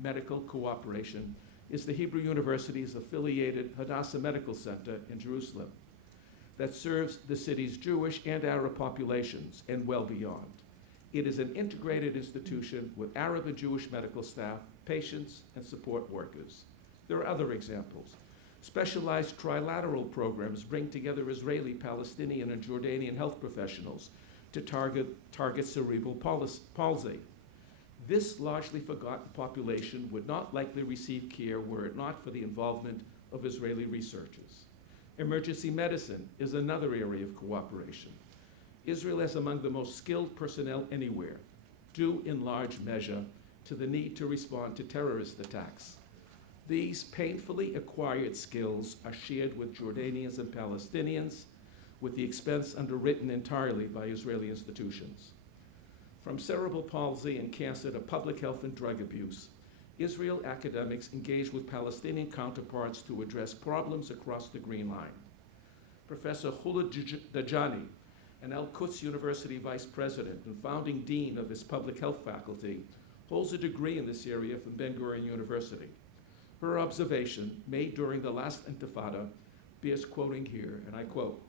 medical cooperation is the Hebrew University's affiliated Hadassah Medical Center in Jerusalem that serves the city's Jewish and Arab populations and well beyond. It is an integrated institution with Arab and Jewish medical staff, patients, and support workers. There are other examples. Specialized trilateral programs bring together Israeli, Palestinian, and Jordanian health professionals to target cerebral palsy. This largely forgotten population would not likely receive care were it not for the involvement of Israeli researchers. Emergency medicine is another area of cooperation. Israel is among the most skilled personnel anywhere, due in large measure to the need to respond to terrorist attacks. These painfully acquired skills are shared with Jordanians and Palestinians, with the expense underwritten entirely by Israeli institutions. From cerebral palsy and cancer to public health and drug abuse, Israel academics engage with Palestinian counterparts to address problems across the Green Line. Professor Hulud Dajani, an Al-Quds University vice president and founding dean of his public health faculty, holds a degree in this area from Ben-Gurion University. Her observation, made during the last Intifada, bears quoting here, and I quote,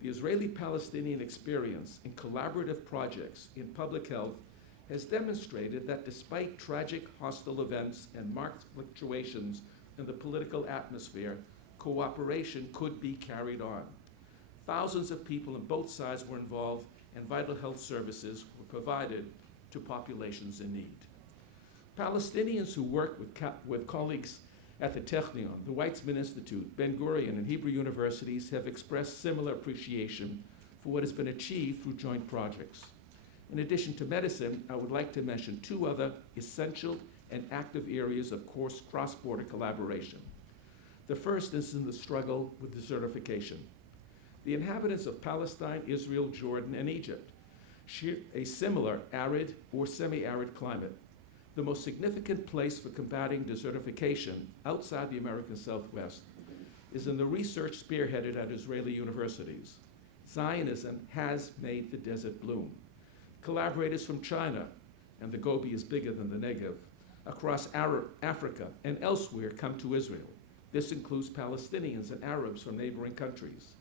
"The Israeli-Palestinian experience in collaborative projects in public health has demonstrated that despite tragic hostile events and marked fluctuations in the political atmosphere, cooperation could be carried on. Thousands of people on both sides were involved, and vital health services were provided to populations in need." Palestinians who work with colleagues at the Technion, the Weizmann Institute, Ben-Gurion, and Hebrew universities have expressed similar appreciation for what has been achieved through joint projects. In addition to medicine, I would like to mention two other essential and active areas of cross-border collaboration. The first is in the struggle with desertification. The inhabitants of Palestine, Israel, Jordan, and Egypt share a similar arid or semi-arid climate. The most significant place for combating desertification outside the American Southwest is in the research spearheaded at Israeli universities. Zionism has made the desert bloom. Collaborators from China, and the Gobi is bigger than the Negev, across Africa and elsewhere come to Israel. This includes Palestinians and Arabs from neighboring countries.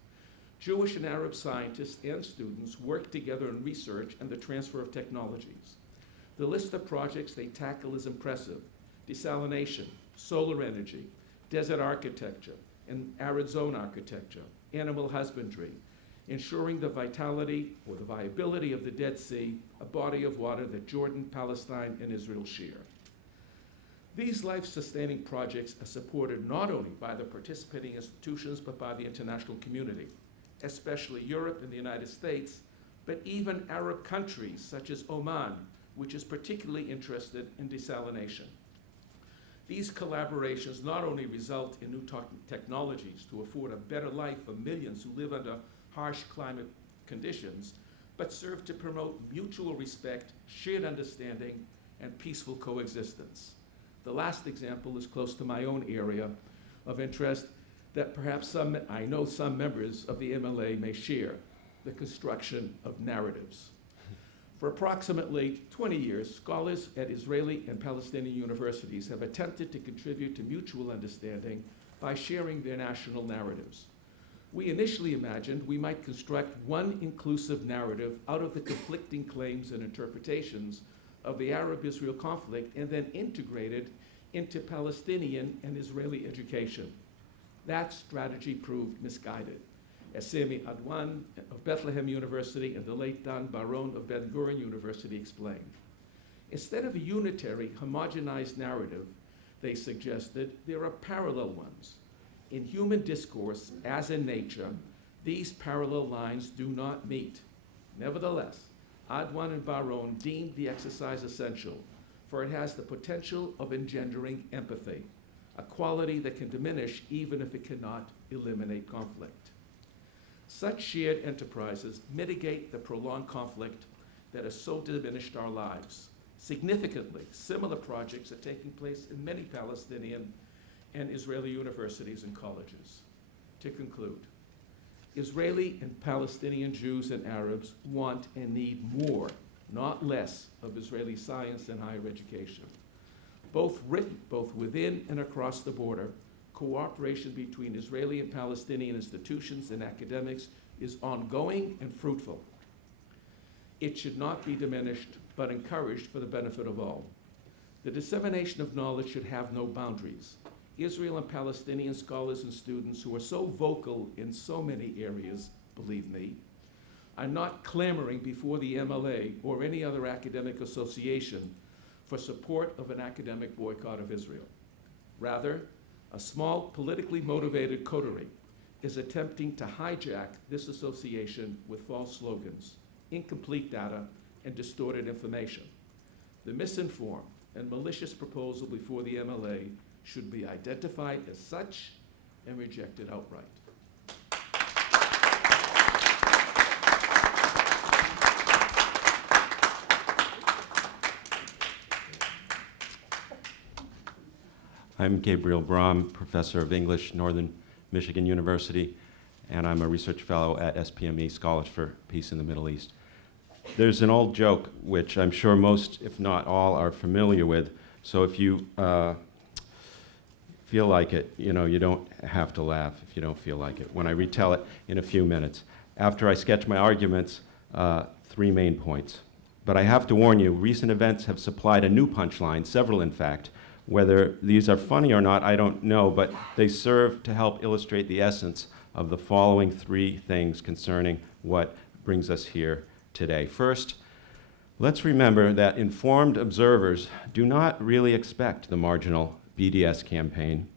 Jewish and Arab scientists and students work together in research and the transfer of technologies. The list of projects they tackle is impressive: desalination, solar energy, desert architecture, and arid zone architecture, animal husbandry, ensuring the vitality or the viability of the Dead Sea, a body of water that Jordan, Palestine, and Israel share. These life-sustaining projects are supported not only by the participating institutions, but by the international community, especially Europe and the United States, but even Arab countries such as Oman, which is particularly interested in desalination. These collaborations not only result in new technologies to afford a better life for millions who live under harsh climate conditions, but serve to promote mutual respect, shared understanding, and peaceful coexistence. The last example is close to my own area of interest that perhaps I know some members of the MLA may share: the construction of narratives. For approximately 20 years, scholars at Israeli and Palestinian universities have attempted to contribute to mutual understanding by sharing their national narratives. We initially imagined we might construct one inclusive narrative out of the conflicting claims and interpretations of the Arab-Israel conflict and then integrate it into Palestinian and Israeli education. That strategy proved misguided, as Sami Adwan of Bethlehem University and the late Dan Baron of Ben-Gurion University explained. Instead of a unitary, homogenized narrative, they suggested there are parallel ones. In human discourse, as in nature, these parallel lines do not meet. Nevertheless, Adwan and Baron deemed the exercise essential, for it has the potential of engendering empathy, a quality that can diminish even if it cannot eliminate conflict. Such shared enterprises mitigate the prolonged conflict that has so diminished our lives. Significantly, similar projects are taking place in many Palestinian and Israeli universities and colleges. To conclude, Israeli and Palestinian Jews and Arabs want and need more, not less, of Israeli science and higher education. both within and across the border, cooperation between Israeli and Palestinian institutions and academics is ongoing and fruitful. It should not be diminished, but encouraged for the benefit of all. The dissemination of knowledge should have no boundaries. Israel and Palestinian scholars and students who are so vocal in so many areas, believe me, are not clamoring before the MLA or any other academic association for support of an academic boycott of Israel. Rather, a small politically motivated coterie is attempting to hijack this association with false slogans, incomplete data, and distorted information. The misinformed and malicious proposal before the MLA should be identified as such and rejected outright. I'm Gabriel Brom, professor of English, Northern Michigan University, and I'm a research fellow at SPME, Scholars for Peace in the Middle East. There's an old joke, which I'm sure most, if not all, are familiar with. So if you feel like it, you don't have to laugh if you don't feel like it. When I retell it in a few minutes. After I sketch my arguments, 3 main points. But I have to warn you, recent events have supplied a new punchline, several in fact. Whether these are funny or not, I don't know, but they serve to help illustrate the essence of the following 3 things concerning what brings us here today. First, let's remember that informed observers do not really expect the marginal BDS campaign,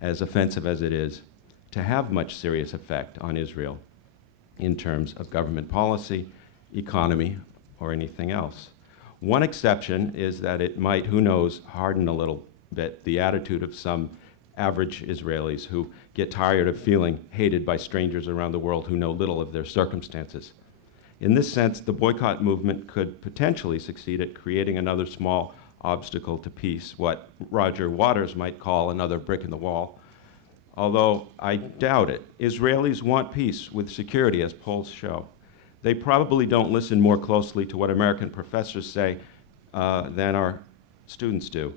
as offensive as it is, to have much serious effect on Israel in terms of government policy, economy, or anything else. One exception is that it might, who knows, harden a little bit the attitude of some average Israelis who get tired of feeling hated by strangers around the world who know little of their circumstances. In this sense, the boycott movement could potentially succeed at creating another small obstacle to peace, what Roger Waters might call another brick in the wall, although I doubt it. Israelis want peace with security, as polls show. They probably don't listen more closely to what American professors say than our students do,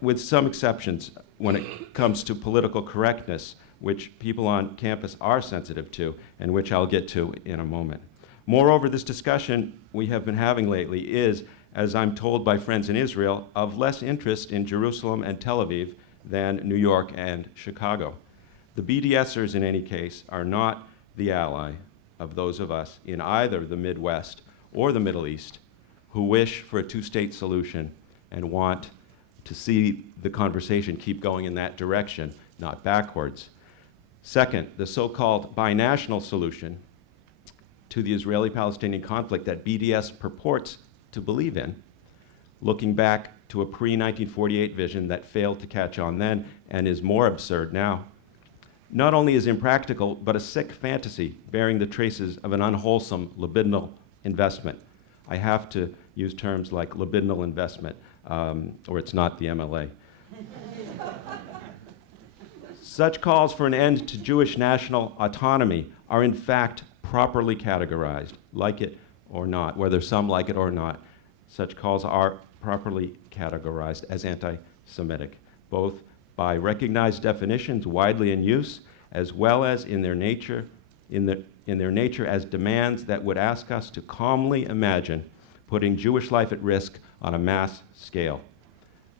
with some exceptions when it comes to political correctness, which people on campus are sensitive to, and which I'll get to in a moment. Moreover, this discussion we have been having lately is, as I'm told by friends in Israel, of less interest in Jerusalem and Tel Aviv than New York and Chicago. The BDSers, in any case, are not the ally of those of us in either the Midwest or the Middle East who wish for a 2-state solution and want to see the conversation keep going in that direction, not backwards. Second, the so-called binational solution to the Israeli-Palestinian conflict that BDS purports to believe in, looking back to a pre-1948 vision that failed to catch on then and is more absurd now, not only is impractical, but a sick fantasy bearing the traces of an unwholesome libidinal investment. I have to use terms like libidinal investment, or it's not the MLA. Such calls for an end to Jewish national autonomy are in fact properly categorized, like it or not, whether some like it or not. Such calls are properly categorized as anti-Semitic, both by recognized definitions widely in use, as well as in their nature as demands that would ask us to calmly imagine putting Jewish life at risk on a mass scale.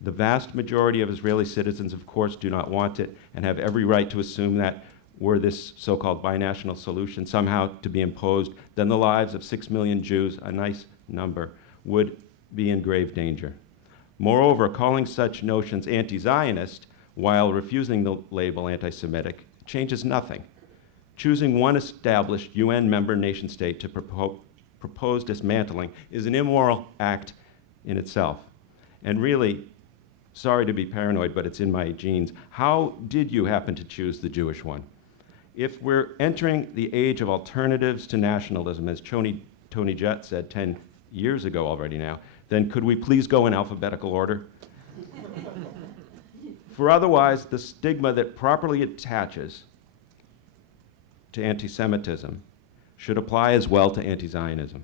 The vast majority of Israeli citizens, of course, do not want it and have every right to assume that were this so-called binational solution somehow to be imposed, then the lives of 6 million Jews, a nice number, would be in grave danger. Moreover, calling such notions anti-Zionist while refusing the label anti-Semitic changes nothing. Choosing one established UN member nation state to propose dismantling is an immoral act in itself. And really, sorry to be paranoid, but it's in my genes, how did you happen to choose the Jewish one? If we're entering the age of alternatives to nationalism, as Tony Jett said 10 years ago already now, then could we please go in alphabetical order? For otherwise, the stigma that properly attaches to anti-Semitism should apply as well to anti-Zionism.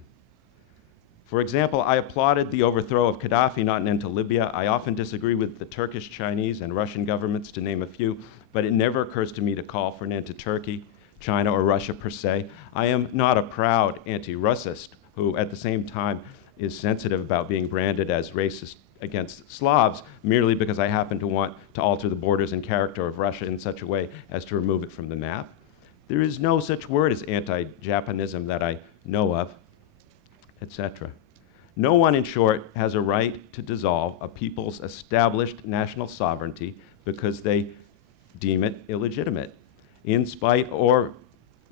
For example, I applauded the overthrow of Gaddafi, not an end to Libya. I often disagree with the Turkish, Chinese, and Russian governments, to name a few, but it never occurs to me to call for an end to Turkey, China, or Russia per se. I am not a proud anti-Russist who, at the same time, is sensitive about being branded as racist against Slavs merely because I happen to want to alter the borders and character of Russia in such a way as to remove it from the map. There is no such word as anti-Japanism that I know of, etc. No one, in short, has a right to dissolve a people's established national sovereignty because they deem it illegitimate, in spite or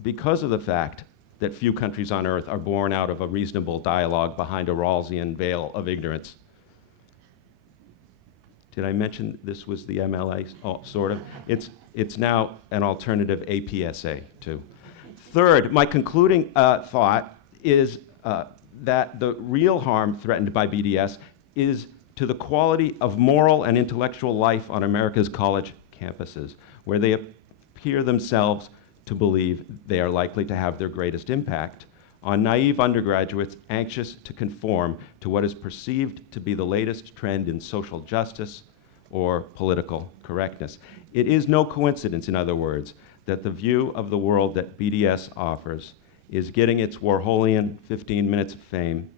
because of the fact that few countries on earth are born out of a reasonable dialogue behind a Rawlsian veil of ignorance. Did I mention this was the MLA? Oh, sort of. It's now an alternative APSA, too. Third, my concluding thought is that the real harm threatened by BDS is to the quality of moral and intellectual life on America's college campuses, where they appear themselves to believe they are likely to have their greatest impact on naive undergraduates anxious to conform to what is perceived to be the latest trend in social justice or political correctness. It is no coincidence, in other words, that the view of the world that BDS offers is getting its Warholian 15 minutes of fame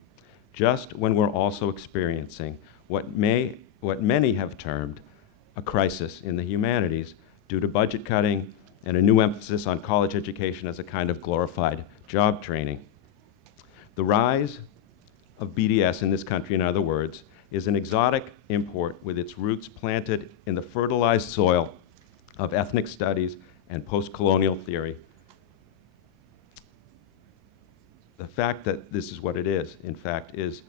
just when we're also experiencing what many have termed a crisis in the humanities due to budget cutting and a new emphasis on college education as a kind of glorified job training. The rise of BDS in this country, in other words, is an exotic import with its roots planted in the fertilized soil of ethnic studies and post-colonial theory. The fact that this is what it is, in fact, is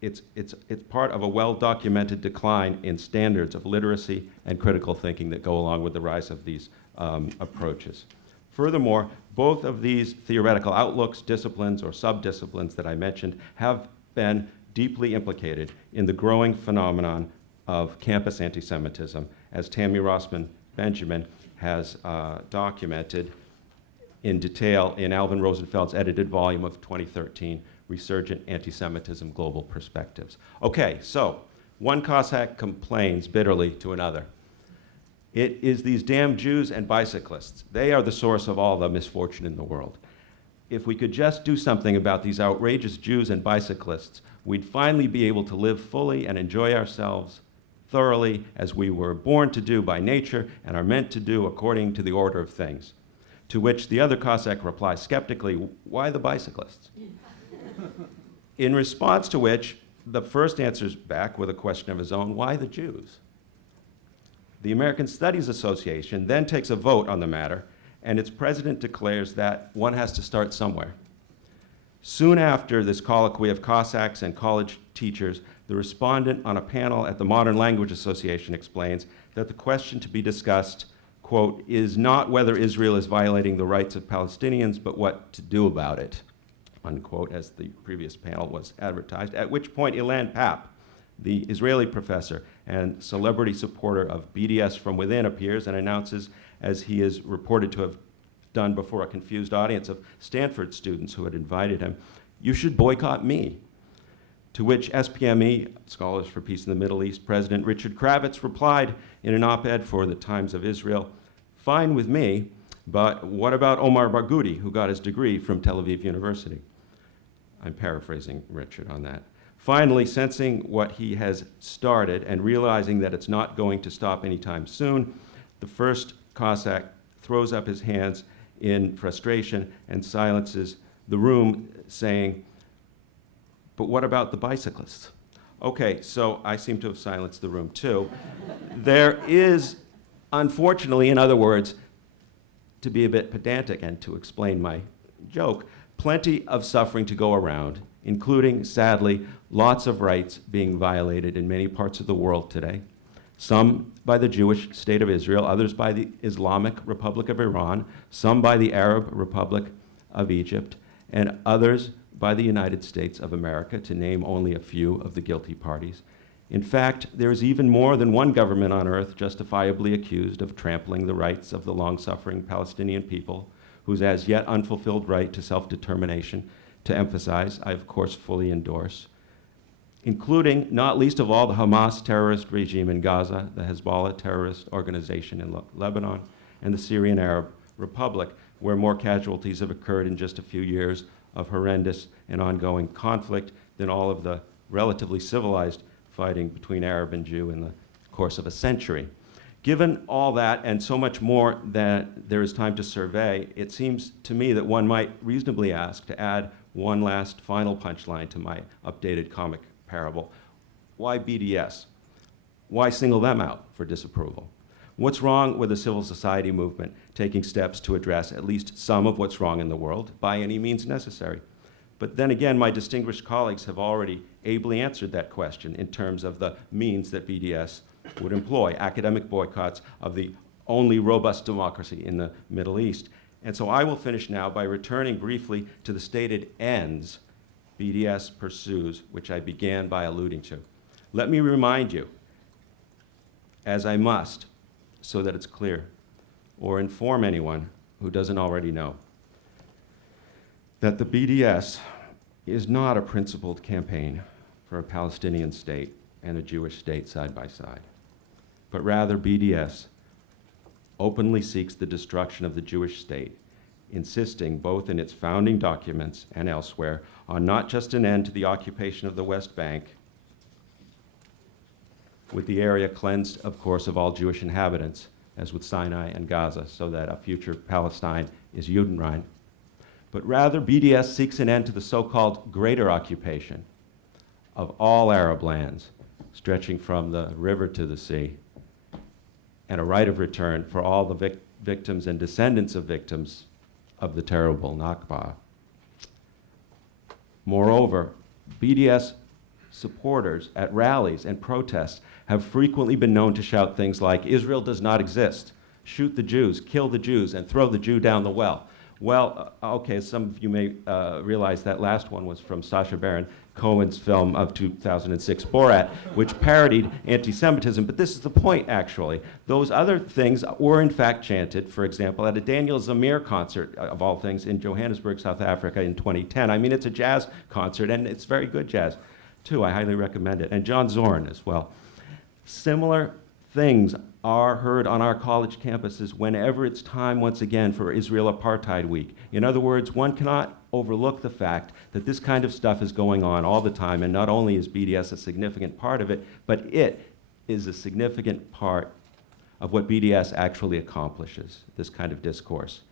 it's part of a well-documented decline in standards of literacy and critical thinking that go along with the rise of these approaches. Furthermore, both of these theoretical outlooks, disciplines, or sub-disciplines that I mentioned have been deeply implicated in the growing phenomenon of campus anti-Semitism, as Tammy Rossman Benjamin has documented in detail in Alvin Rosenfeld's edited volume of 2013, Resurgent Anti-Semitism, Global Perspectives. Okay, so one Cossack complains bitterly to another. It is these damn Jews and bicyclists. They are the source of all the misfortune in the world. If we could just do something about these outrageous Jews and bicyclists, we'd finally be able to live fully and enjoy ourselves thoroughly as we were born to do by nature and are meant to do according to the order of things. To which the other Cossack replies skeptically, why the bicyclists? In response to which, the first answers back with a question of his own, why the Jews? The American Studies Association then takes a vote on the matter, and its president declares that one has to start somewhere. Soon after this colloquy of Cossacks and college teachers, the respondent on a panel at the Modern Language Association explains that the question to be discussed, quote, is not whether Israel is violating the rights of Palestinians, but what to do about it, unquote, as the previous panel was advertised, at which point Ilan Papp, the Israeli professor and celebrity supporter of BDS from within, appears and announces, as he is reported to have done before a confused audience of Stanford students who had invited him, you should boycott me. To which SPME, Scholars for Peace in the Middle East, President Richard Kravitz replied in an op-ed for the Times of Israel, fine with me, but what about Omar Barghouti, who got his degree from Tel Aviv University? I'm paraphrasing Richard on that. Finally, sensing what he has started and realizing that it's not going to stop anytime soon, the first Cossack throws up his hands in frustration and silences the room, saying, but what about the bicyclists? Okay, so I seem to have silenced the room too. There is, unfortunately, in other words, to be a bit pedantic and to explain my joke, plenty of suffering to go around, including, sadly, lots of rights being violated in many parts of the world today. Some by the Jewish state of Israel, others by the Islamic Republic of Iran, some by the Arab Republic of Egypt, and others by the United States of America, to name only a few of the guilty parties. In fact, there is even more than one government on earth justifiably accused of trampling the rights of the long-suffering Palestinian people whose as yet unfulfilled right to self-determination, to emphasize, I of course fully endorse, including, not least of all, the Hamas terrorist regime in Gaza, the Hezbollah terrorist organization in Lebanon, and the Syrian Arab Republic, where more casualties have occurred in just a few years of horrendous and ongoing conflict than all of the relatively civilized fighting between Arab and Jew in the course of a century. Given all that and so much more that there is time to survey, it seems to me that one might reasonably ask to add one last final punchline to my updated comic parable. Why BDS? Why single them out for disapproval? What's wrong with a civil society movement taking steps to address at least some of what's wrong in the world by any means necessary? But then again, my distinguished colleagues have already ably answered that question in terms of the means that BDS would employ, academic boycotts of the only robust democracy in the Middle East. And so I will finish now by returning briefly to the stated ends BDS pursues, which I began by alluding to. Let me remind you, as I must, so that it's clear, or inform anyone who doesn't already know, that the BDS is not a principled campaign for a Palestinian state and a Jewish state side by side, but rather BDS openly seeks the destruction of the Jewish state, insisting both in its founding documents and elsewhere on not just an end to the occupation of the West Bank, with the area cleansed, of course, of all Jewish inhabitants, as with Sinai and Gaza, so that a future Palestine is Judenrein. But rather, BDS seeks an end to the so-called greater occupation of all Arab lands, stretching from the river to the sea, and a right of return for all the victims and descendants of victims of the terrible Nakba. Moreover, BDS supporters at rallies and protests have frequently been known to shout things like, Israel does not exist, shoot the Jews, kill the Jews, and throw the Jew down the well. Well, okay, some of you may realize that last one was from Sacha Baron Cohen's film of 2006, Borat, which parodied anti-Semitism, but this is the point, actually. Those other things were in fact chanted, for example, at a Daniel Zamir concert, of all things, in Johannesburg, South Africa in 2010. I mean, it's a jazz concert, and it's very good jazz, too. I highly recommend it. And John Zorn as well. Similar things are heard on our college campuses whenever it's time, once again, for Israel Apartheid Week. In other words, one cannot overlook the fact that this kind of stuff is going on all the time, and not only is BDS a significant part of it, but it is a significant part of what BDS actually accomplishes, this kind of discourse.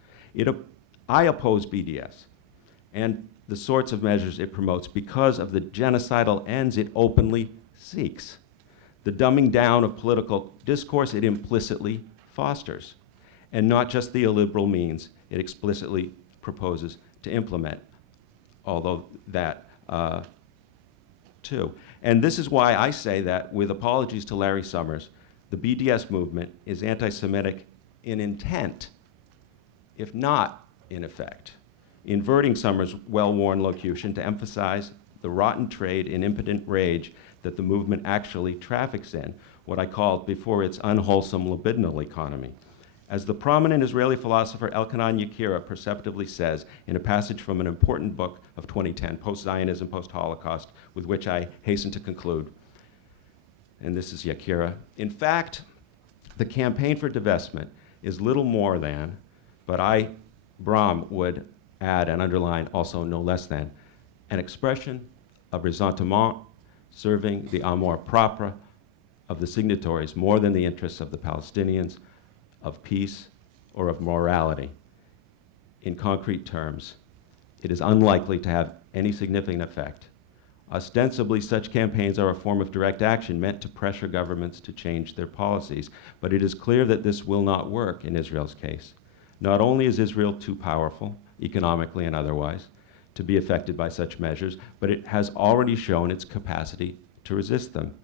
I oppose BDS and the sorts of measures it promotes because of the genocidal ends it openly seeks. The dumbing down of political discourse it implicitly fosters, and not just the illiberal means it explicitly proposes to implement, although that too. And this is why I say that, with apologies to Larry Summers, the BDS movement is anti-Semitic in intent, if not in effect, inverting Summers' well-worn locution to emphasize the rotten trade in impotent rage that the movement actually traffics in, what I called before its unwholesome libidinal economy. As the prominent Israeli philosopher Elkanan Yakira perceptively says in a passage from an important book of 2010, Post-Zionism, Post-Holocaust, with which I hasten to conclude, and this is Yakira, in fact, the campaign for divestment is little more than, but I, Bram, would add and underline also no less than, an expression of ressentiment serving the amour propre of the signatories more than the interests of the Palestinians, of peace, or of morality. In concrete terms, it is unlikely to have any significant effect. Ostensibly, such campaigns are a form of direct action meant to pressure governments to change their policies, but it is clear that this will not work in Israel's case. Not only is Israel too powerful, economically and otherwise, to be affected by such measures, but it has already shown its capacity to resist them.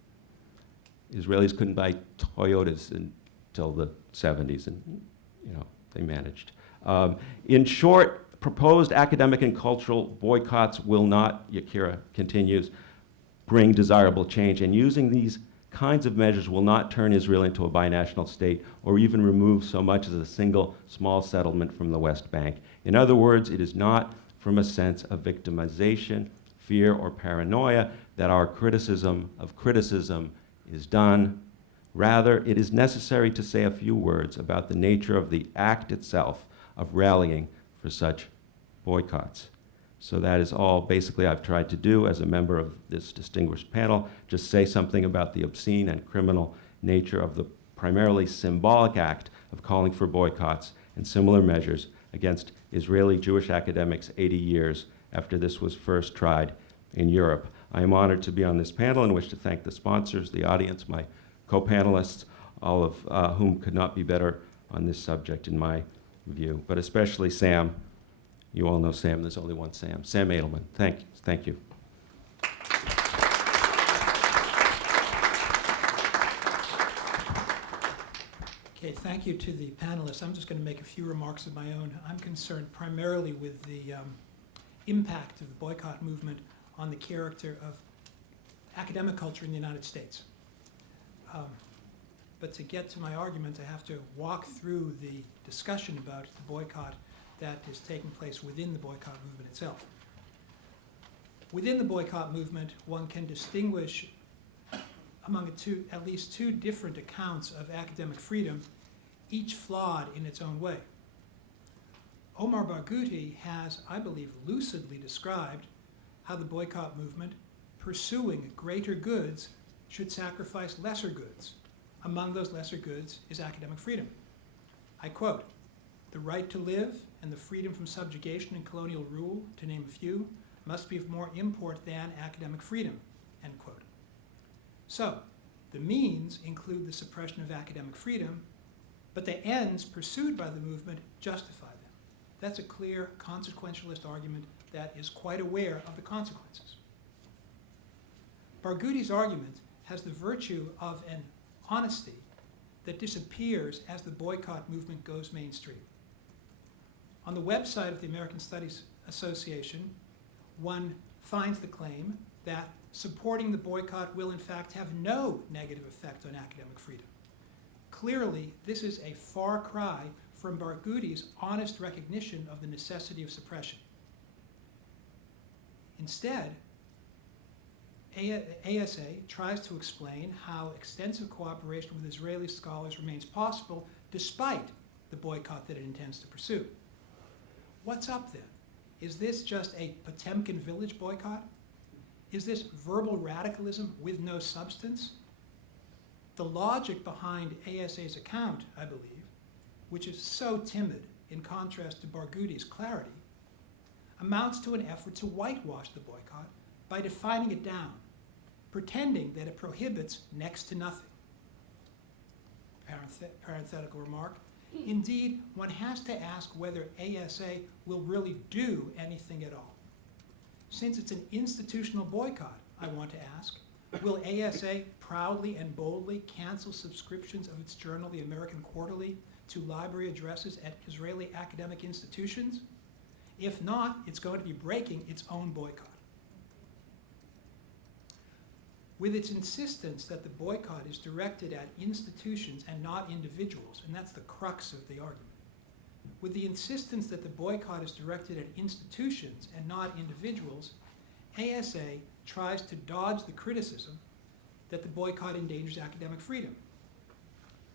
Israelis couldn't buy Toyotas until the 70s, and they managed. In short, proposed academic and cultural boycotts will not, Yakira continues, bring desirable change. And using these kinds of measures will not turn Israel into a binational state or even remove so much as a single small settlement from the West Bank. In other words, it is not from a sense of victimization, fear, or paranoia that our criticism of criticism is done. Rather, it is necessary to say a few words about the nature of the act itself of rallying for such boycotts. So that is all basically I've tried to do as a member of this distinguished panel, just say something about the obscene and criminal nature of the primarily symbolic act of calling for boycotts and similar measures against Israeli Jewish academics 80 years after this was first tried in Europe. I am honored to be on this panel and wish to thank the sponsors, the audience, my co-panelists, all of whom could not be better on this subject in my view, but especially Sam. You all know Sam, there's only one Sam. Sam Edelman, thank you. Okay, thank you to the panelists. I'm just going to make a few remarks of my own. I'm concerned primarily with the impact of the boycott movement on the character of academic culture in the United States. But to get to my argument, I have to walk through the discussion about the boycott that is taking place within the boycott movement itself. Within the boycott movement, one can distinguish among at least two different accounts of academic freedom, each flawed in its own way. Omar Barghouti has, I believe, lucidly described how the boycott movement, pursuing greater goods, should sacrifice lesser goods. Among those lesser goods is academic freedom. I quote, "The right to live and the freedom from subjugation and colonial rule, to name a few, must be of more import than academic freedom," end quote. So, the means include the suppression of academic freedom, but the ends pursued by the movement justify them. That's a clear consequentialist argument that is quite aware of the consequences. Barghouti's argument has the virtue of an honesty that disappears as the boycott movement goes mainstream. On the website of the American Studies Association, one finds the claim that supporting the boycott will in fact have no negative effect on academic freedom. Clearly, this is a far cry from Barghouti's honest recognition of the necessity of suppression. Instead, ASA tries to explain how extensive cooperation with Israeli scholars remains possible despite the boycott that it intends to pursue. What's up then? Is this just a Potemkin village boycott? Is this verbal radicalism with no substance? The logic behind ASA's account, I believe, which is so timid in contrast to Barghouti's clarity, amounts to an effort to whitewash the boycott by defining it down, pretending that it prohibits next to nothing. Parenthetical remark. Indeed, one has to ask whether ASA will really do anything at all. Since it's an institutional boycott, I want to ask, will ASA proudly and boldly cancel subscriptions of its journal, The American Quarterly, to library addresses at Israeli academic institutions? If not, it's going to be breaking its own boycott. With its insistence that the boycott is directed at institutions and not individuals, and that's the crux of the argument. With the insistence that the boycott is directed at institutions and not individuals, ASA tries to dodge the criticism that the boycott endangers academic freedom,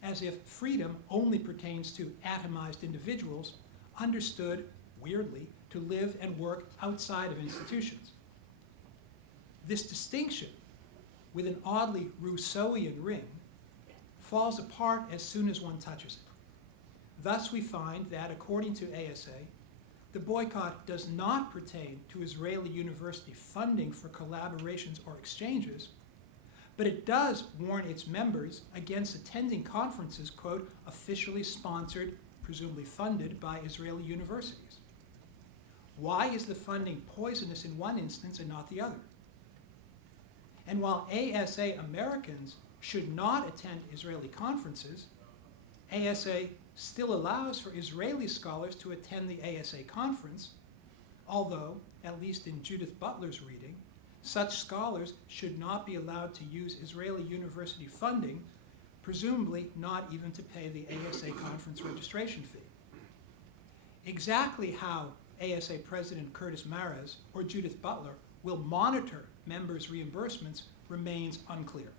as if freedom only pertains to atomized individuals understood, weirdly, to live and work outside of institutions. This distinction, with an oddly Rousseauian ring, falls apart as soon as one touches it. Thus we find that, according to ASA, the boycott does not pertain to Israeli university funding for collaborations or exchanges, but it does warn its members against attending conferences, quote, officially sponsored, presumably funded by Israeli universities. Why is the funding poisonous in one instance and not the other? And while ASA Americans should not attend Israeli conferences, ASA still allows for Israeli scholars to attend the ASA conference, although, at least in Judith Butler's reading, such scholars should not be allowed to use Israeli university funding, presumably not even to pay the ASA conference registration fee. Exactly how ASA President Curtis Mares or Judith Butler will monitor members' reimbursements remains unclear.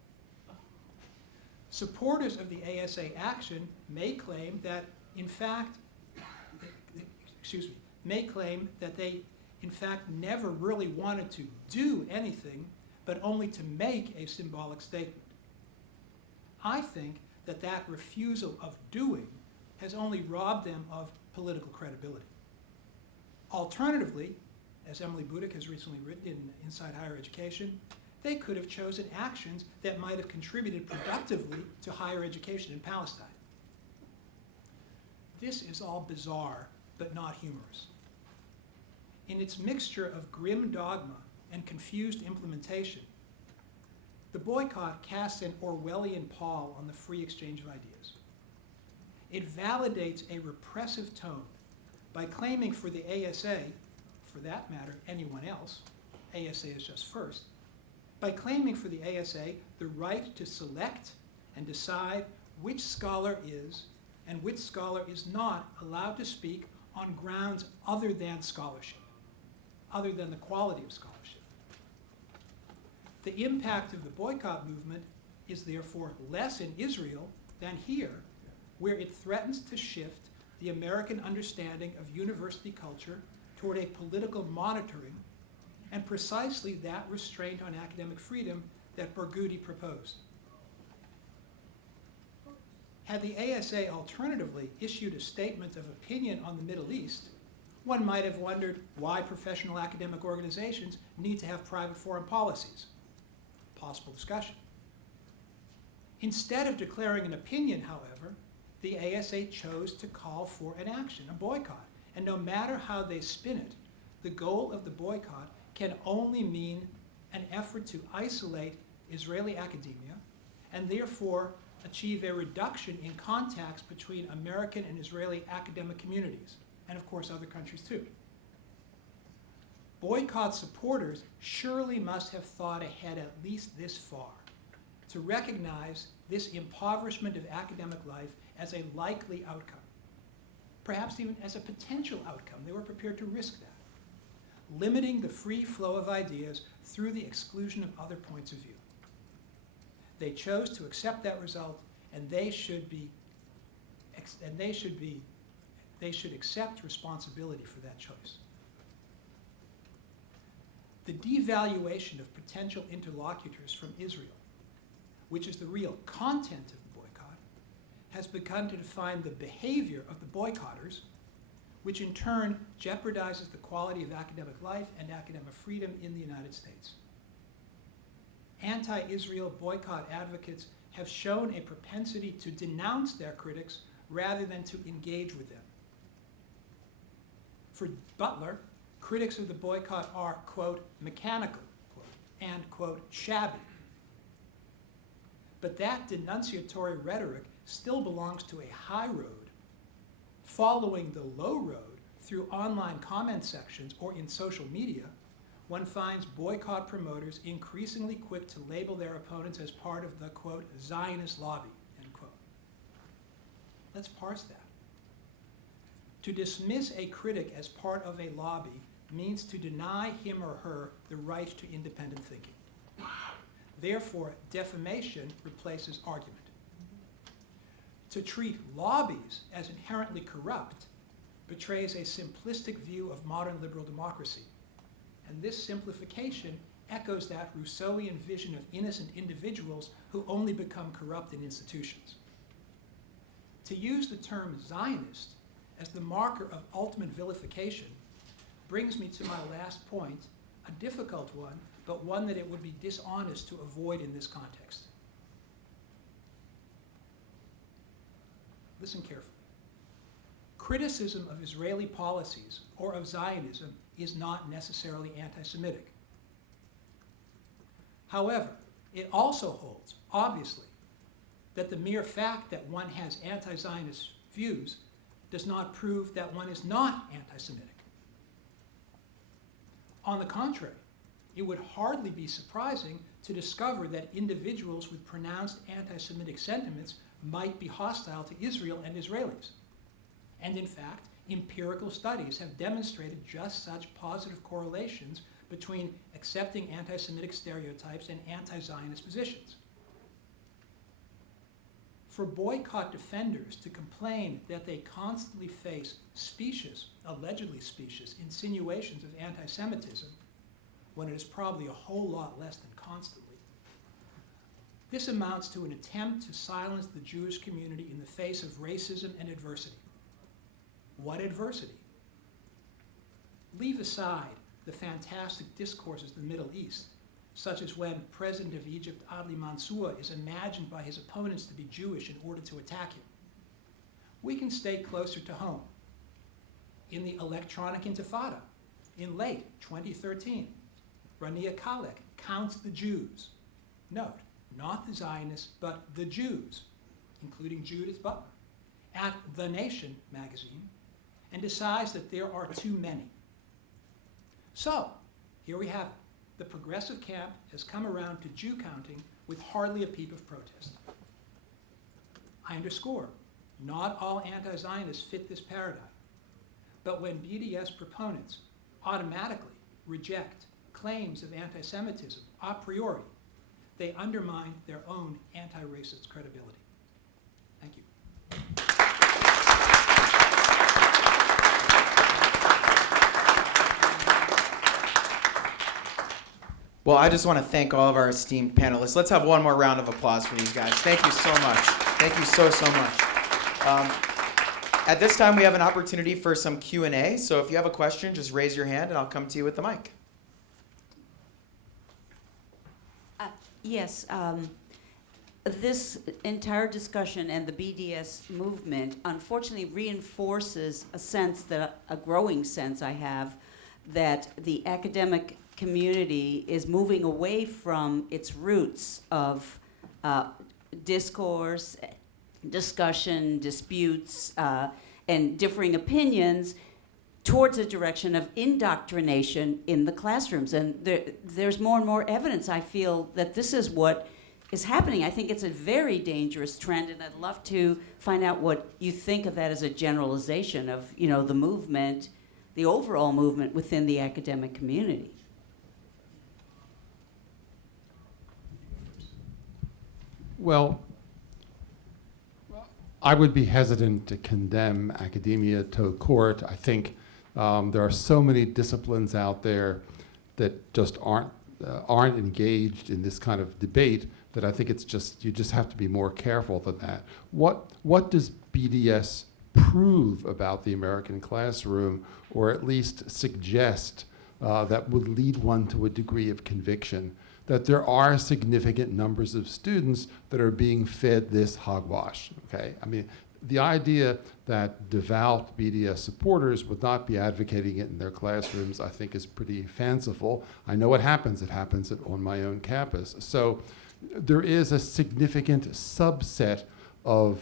Supporters of the ASA action may claim that, in fact, they in fact never really wanted to do anything, but only to make a symbolic statement. I think that that refusal of doing has only robbed them of political credibility. Alternatively, as Emily Budick has recently written in Inside Higher Education, they could have chosen actions that might have contributed productively to higher education in Palestine. This is all bizarre, but not humorous. In its mixture of grim dogma and confused implementation, the boycott casts an Orwellian pall on the free exchange of ideas. It validates a repressive tone by claiming for the ASA, for that matter, anyone else, ASA is just first, by claiming for the ASA the right to select and decide which scholar is and which scholar is not allowed to speak on grounds other than scholarship, other than the quality of scholarship. The impact of the boycott movement is therefore less in Israel than here, where it threatens to shift the American understanding of university culture toward a political monitoring and precisely that restraint on academic freedom that Barghouti proposed. Had the ASA alternatively issued a statement of opinion on the Middle East, one might have wondered why professional academic organizations need to have private foreign policies. Possible discussion. Instead of declaring an opinion, however, the ASA chose to call for an action, a boycott. And no matter how they spin it, the goal of the boycott can only mean an effort to isolate Israeli academia and therefore achieve a reduction in contacts between American and Israeli academic communities, and of course other countries too. Boycott supporters surely must have thought ahead at least this far to recognize this impoverishment of academic life as a likely outcome, perhaps even as a potential outcome. They were prepared to risk that, limiting the free flow of ideas through the exclusion of other points of view. They chose to accept that result, and they should accept responsibility for that choice. The devaluation of potential interlocutors from Israel, which is the real content of the boycott, has begun to define the behavior of the boycotters, which in turn jeopardizes the quality of academic life and academic freedom in the United States. Anti-Israel boycott advocates have shown a propensity to denounce their critics rather than to engage with them. For Butler, critics of the boycott are, quote, mechanical, quote, and, quote, shabby. But that denunciatory rhetoric still belongs to a high road. Following the low road through online comment sections or in social media, one finds boycott promoters increasingly quick to label their opponents as part of the, quote, Zionist lobby, end quote. Let's parse that. To dismiss a critic as part of a lobby means to deny him or her the right to independent thinking. Therefore, defamation replaces argument. To treat lobbies as inherently corrupt betrays a simplistic view of modern liberal democracy. And this simplification echoes that Rousseauian vision of innocent individuals who only become corrupt in institutions. To use the term Zionist as the marker of ultimate vilification brings me to my last point, a difficult one, but one that it would be dishonest to avoid in this context. Listen carefully. Criticism of Israeli policies or of Zionism is not necessarily anti-Semitic. However, it also holds, obviously, that the mere fact that one has anti-Zionist views does not prove that one is not anti-Semitic. On the contrary, it would hardly be surprising to discover that individuals with pronounced anti-Semitic sentiments might be hostile to Israel and Israelis. And in fact, empirical studies have demonstrated just such positive correlations between accepting anti-Semitic stereotypes and anti-Zionist positions. For boycott defenders to complain that they constantly face specious, allegedly specious, insinuations of anti-Semitism, when it is probably a whole lot less than constantly, this amounts to an attempt to silence the Jewish community in the face of racism and adversity. What adversity? Leave aside the fantastic discourses of the Middle East, such as when President of Egypt Adli Mansour is imagined by his opponents to be Jewish in order to attack him. We can stay closer to home. In the electronic intifada, in late 2013, Rania Khalek counts the Jews. Note, not the Zionists, but the Jews, including Judith Butler, at The Nation magazine, and decides that there are too many. So, here we have it. The progressive camp has come around to Jew counting with hardly a peep of protest. I underscore, not all anti-Zionists fit this paradigm. But when BDS proponents automatically reject claims of anti-Semitism a priori, they undermine their own anti-racist credibility. Thank you. Well, I just want to thank all of our esteemed panelists. Let's have one more round of applause for these guys. Thank you so much. Thank you so much. At this time, we have an opportunity for some Q&A. So if you have a question, just raise your hand and I'll come to you with the mic. Yes, this entire discussion and the BDS movement unfortunately reinforces a sense that, a growing sense I have, that the academic community is moving away from its roots of discourse, discussion, disputes, and differing opinions towards a direction of indoctrination in the classrooms. And there's more and more evidence, I feel, that this is what is happening. I think it's a very dangerous trend, and I'd love to find out what you think of that as a generalization of, you know, the movement, the overall movement within the academic community. Well, I would be hesitant to condemn academia to court. I think there are so many disciplines out there that just aren't engaged in this kind of debate that I think it's just, you just have to be more careful than that. What does BDS prove about the American classroom, or at least suggest that would lead one to a degree of conviction that there are significant numbers of students that are being fed this hogwash, okay? I mean, the idea that devout BDS supporters would not be advocating it in their classrooms, I think, is pretty fanciful. I know it happens on my own campus. So there is a significant subset of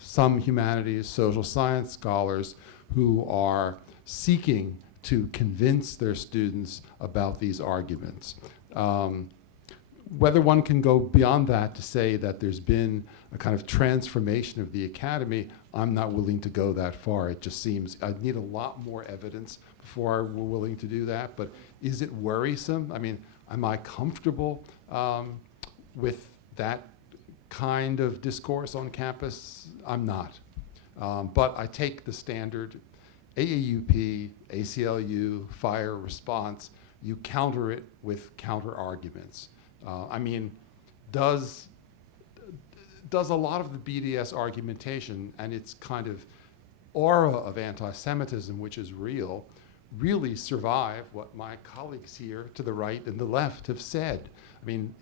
some humanities, social science scholars who are seeking to convince their students about these arguments. Whether one can go beyond that to say that there's been a kind of transformation of the academy, I'm not willing to go that far. It just seems I'd need a lot more evidence before we're willing to do that. But is it worrisome? I mean, am I comfortable with that kind of discourse on campus? I'm not. But I take the standard AAUP, ACLU, fire response. You counter it with counter arguments. I mean, does a lot of the BDS argumentation and its kind of aura of anti-Semitism, which is real, really survive what my colleagues here to the right and the left have said? I mean,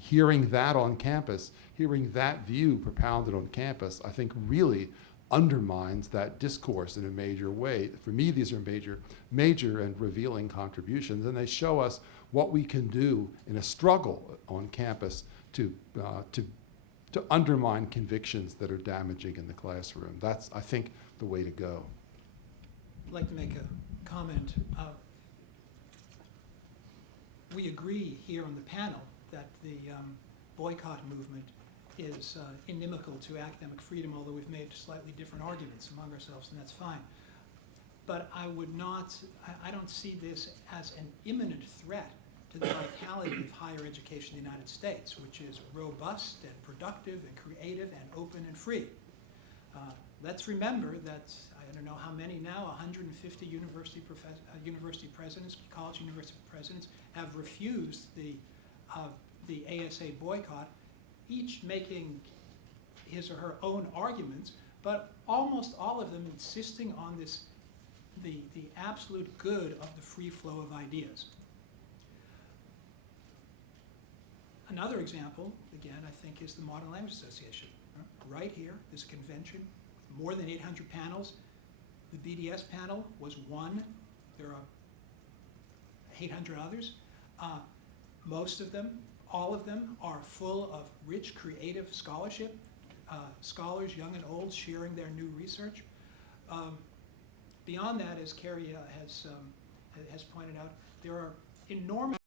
hearing that on campus, hearing that view propounded on campus, I think really undermines that discourse in a major way. For me, these are major and revealing contributions, and they show us what we can do in a struggle on campus to undermine convictions that are damaging in the classroom. That's, I think, the way to go. I'd like to make a comment. we agree here on the panel that the boycott movement is inimical to academic freedom, although we've made slightly different arguments among ourselves, and that's fine. But I don't see this as an imminent threat to the vitality of higher education in the United States, which is robust and productive and creative and open and free. Let's remember that, I don't know how many now, 150 university presidents, college university presidents have refused the ASA boycott, each making his or her own arguments, but almost all of them insisting on this, the absolute good of the free flow of ideas. Another example, again, I think, is the Modern Language Association. Right here, this convention, more than 800 panels. The BDS panel was one. There are 800 others. Most of them, all of them, are full of rich, creative scholarship, scholars, young and old, sharing their new research. Beyond that, as Cary has pointed out, there are enormous